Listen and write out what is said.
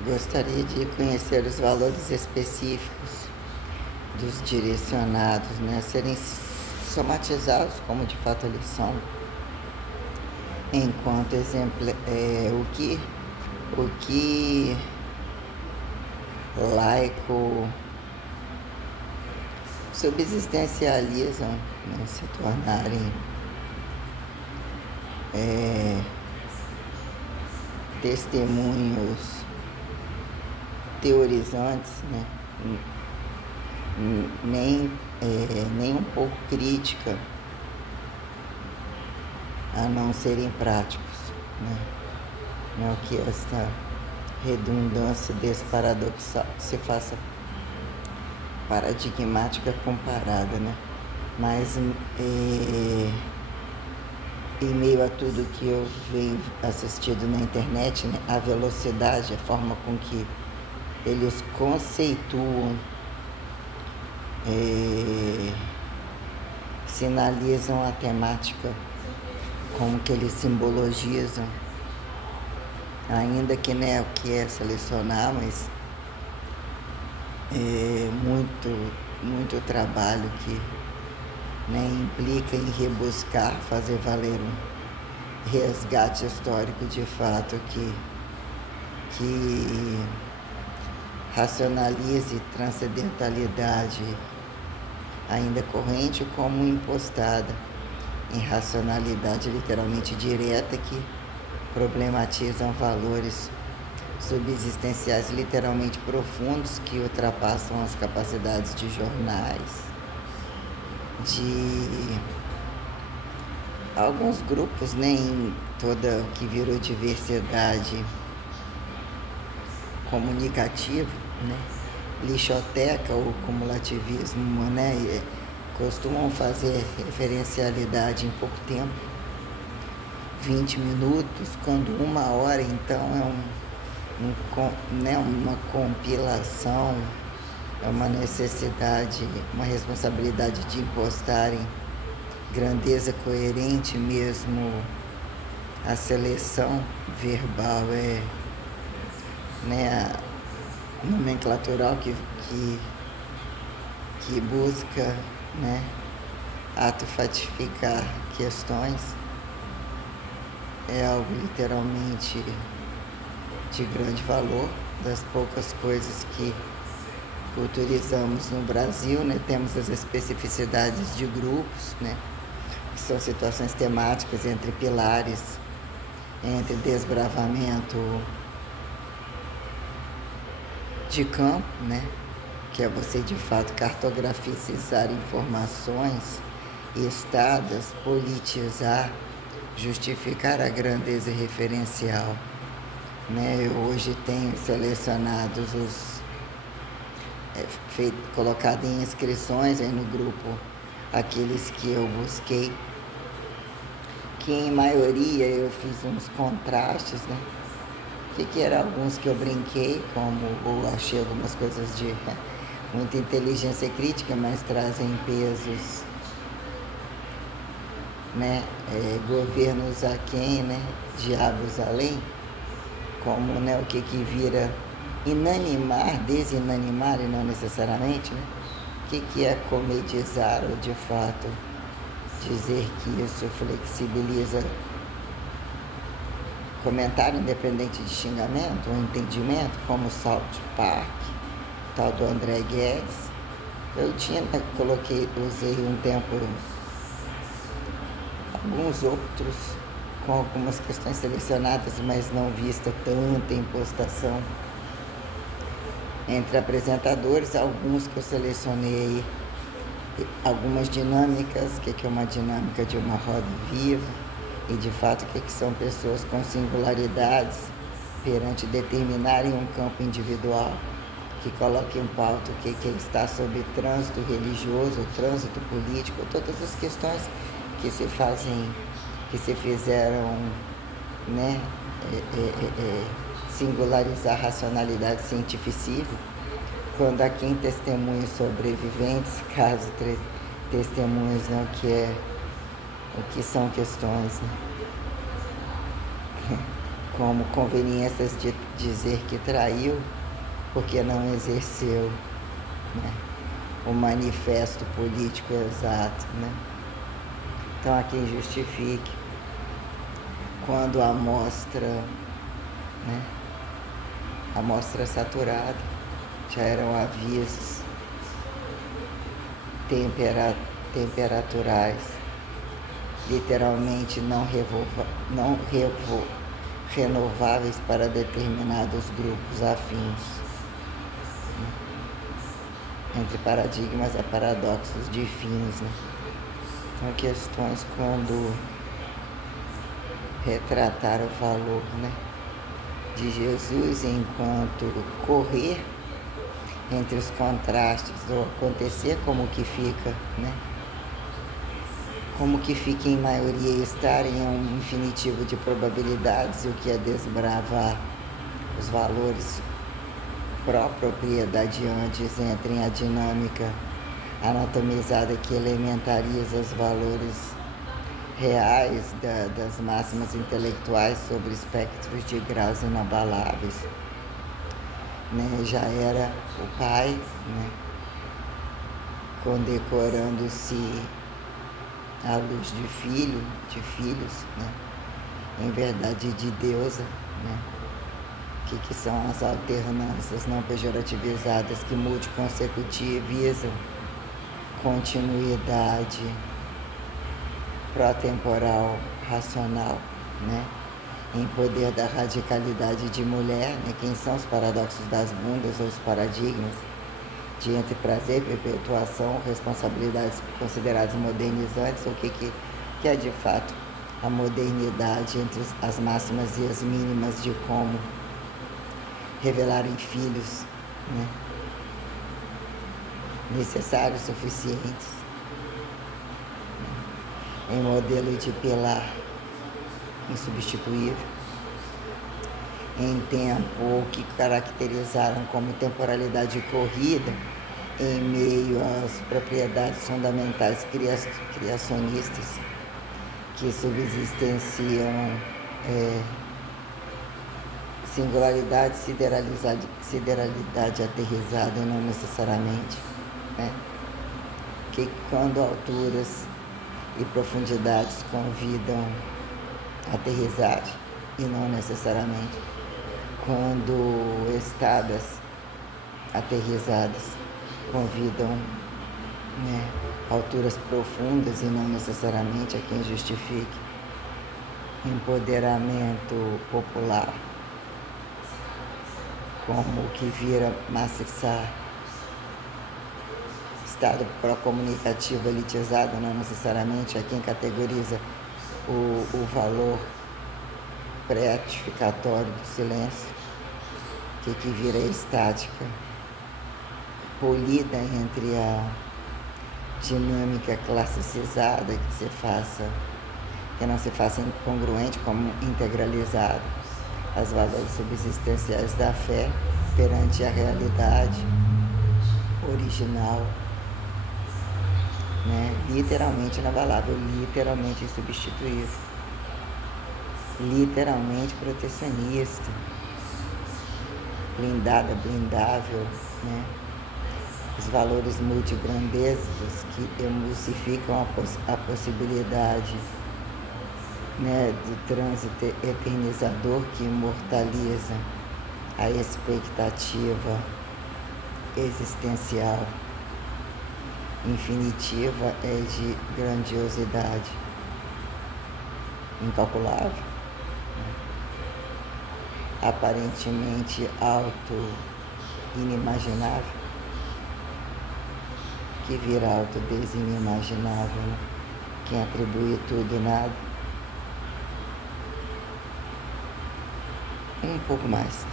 Gostaria de conhecer os valores específicos dos direcionados, né, serem somatizados como de fato eles são, enquanto exemplo, o que laico subsistencializam, né, se tornarem testemunhos teorizantes, né, nem um pouco crítica, a não serem práticos, né? Não que esta redundância desse paradoxal se faça paradigmática comparada, né? Mas em meio a tudo que eu venho assistindo na internet, né, a velocidade, a forma com que eles conceituam, sinalizam a temática, como que eles simbologizam, ainda que, né, o que é selecionar, mas muito trabalho que, né, implica em rebuscar, fazer valer um resgate histórico de fato que racionalize transcendentalidade ainda corrente como impostada em racionalidade literalmente direta que problematizam valores subsistenciais literalmente profundos que ultrapassam as capacidades de jornais, de alguns grupos, né, em toda que virou diversidade comunicativa, né, lixoteca ou cumulativismo, né, costumam fazer referencialidade em pouco tempo, 20 minutos, quando 1 hora então né, uma compilação, é uma necessidade, uma responsabilidade de impostarem grandeza coerente mesmo. A seleção verbal né, nomenclatural que busca, né, atufatificar questões, é algo literalmente de grande valor, das poucas coisas que culturizamos no Brasil, né? Temos as especificidades de grupos, né, que são situações temáticas entre pilares, entre desbravamento de campo, né, que é você de fato cartografizar informações estadas, politizar, justificar a grandeza referencial, né? Eu hoje tenho selecionados colocado em inscrições aí no grupo aqueles que eu busquei, que em maioria eu fiz uns contrastes, né? Que eram alguns que eu brinquei, como ou achei algumas coisas de muita inteligência crítica, mas trazem pesos, né, governos aquém, né, diabos além, como, né, o que vira inanimar, desinanimar e não necessariamente, né? O que é comedizar ou de fato dizer que isso flexibiliza comentário independente de xingamento ou entendimento, como o South Park, tal do André Guedes. Eu usei um tempo alguns outros com algumas questões selecionadas, mas não vista tanta impostação entre apresentadores, alguns que eu selecionei, algumas dinâmicas, o que é uma dinâmica de uma roda viva, e de fato o que são pessoas com singularidades perante determinarem um campo individual, que coloque em pauta o que é estar sob trânsito religioso, trânsito político, todas as questões que se fizeram, né, singularizar racionalidade cientificível, quando há quem testemunhe sobreviventes, caso testemunhas, né, o que são questões, né, como conveniências de dizer que traiu porque não exerceu, né, o manifesto político exato, né? Então há quem justifique quando a amostra, né, a amostra saturada, já eram avisos temperaturais, literalmente renováveis para determinados grupos afins, entre paradigmas a paradoxos de fins, né? Então, questões quando retratar o valor, né, de Jesus enquanto correr entre os contrastes, ou acontecer como que fica, né? Como que fica em maioria estar em um infinitivo de probabilidades, e o que é desbravar os valores pró-propriedadiantes entrem a dinâmica anatomizada que elementariza os valores reais das máximas intelectuais sobre espectros de graus inabaláveis, né? Já era o pai, né, condecorando-se à luz de filhos, né, em verdade de deusa, né, que são as alternâncias não pejorativizadas que multiconsecutivizam continuidade pró-temporal racional, né, em poder da radicalidade de mulher, né? Quem são os paradoxos das bundas ou os paradigmas de entre prazer, perpetuação, responsabilidades consideradas modernizantes, ou que é de fato a modernidade entre as máximas e as mínimas de como revelarem filhos, né, necessários, suficientes, em modelo de pilar insubstituível, em tempo que caracterizaram como temporalidade corrida, em meio às propriedades fundamentais criacionistas que subsistenciam singularidade, sideralidade aterrizada e não necessariamente, né? Que quando alturas e profundidades convidam a aterrissagem e não necessariamente quando estadas aterrissadas convidam, né, alturas profundas e não necessariamente a quem justifique empoderamento popular como que vira maciçar estado pró-comunicativo elitizado, não necessariamente a quem categoriza o valor pré-atificatório do silêncio, que vira estática, polida entre a dinâmica classicizada que não se faça incongruente como integralizado, as valores subsistenciais da fé perante a realidade original, né, literalmente inabalável, literalmente insubstituível, literalmente protecionista, blindada, blindável, né? Os valores multigrandezas que emulsificam a possibilidade, né, do trânsito eternizador que imortaliza a expectativa existencial infinitiva é de grandiosidade incalculável, aparentemente alto, inimaginável, que vira alto desimanimável, né? Quem atribui tudo e nada. Um pouco mais.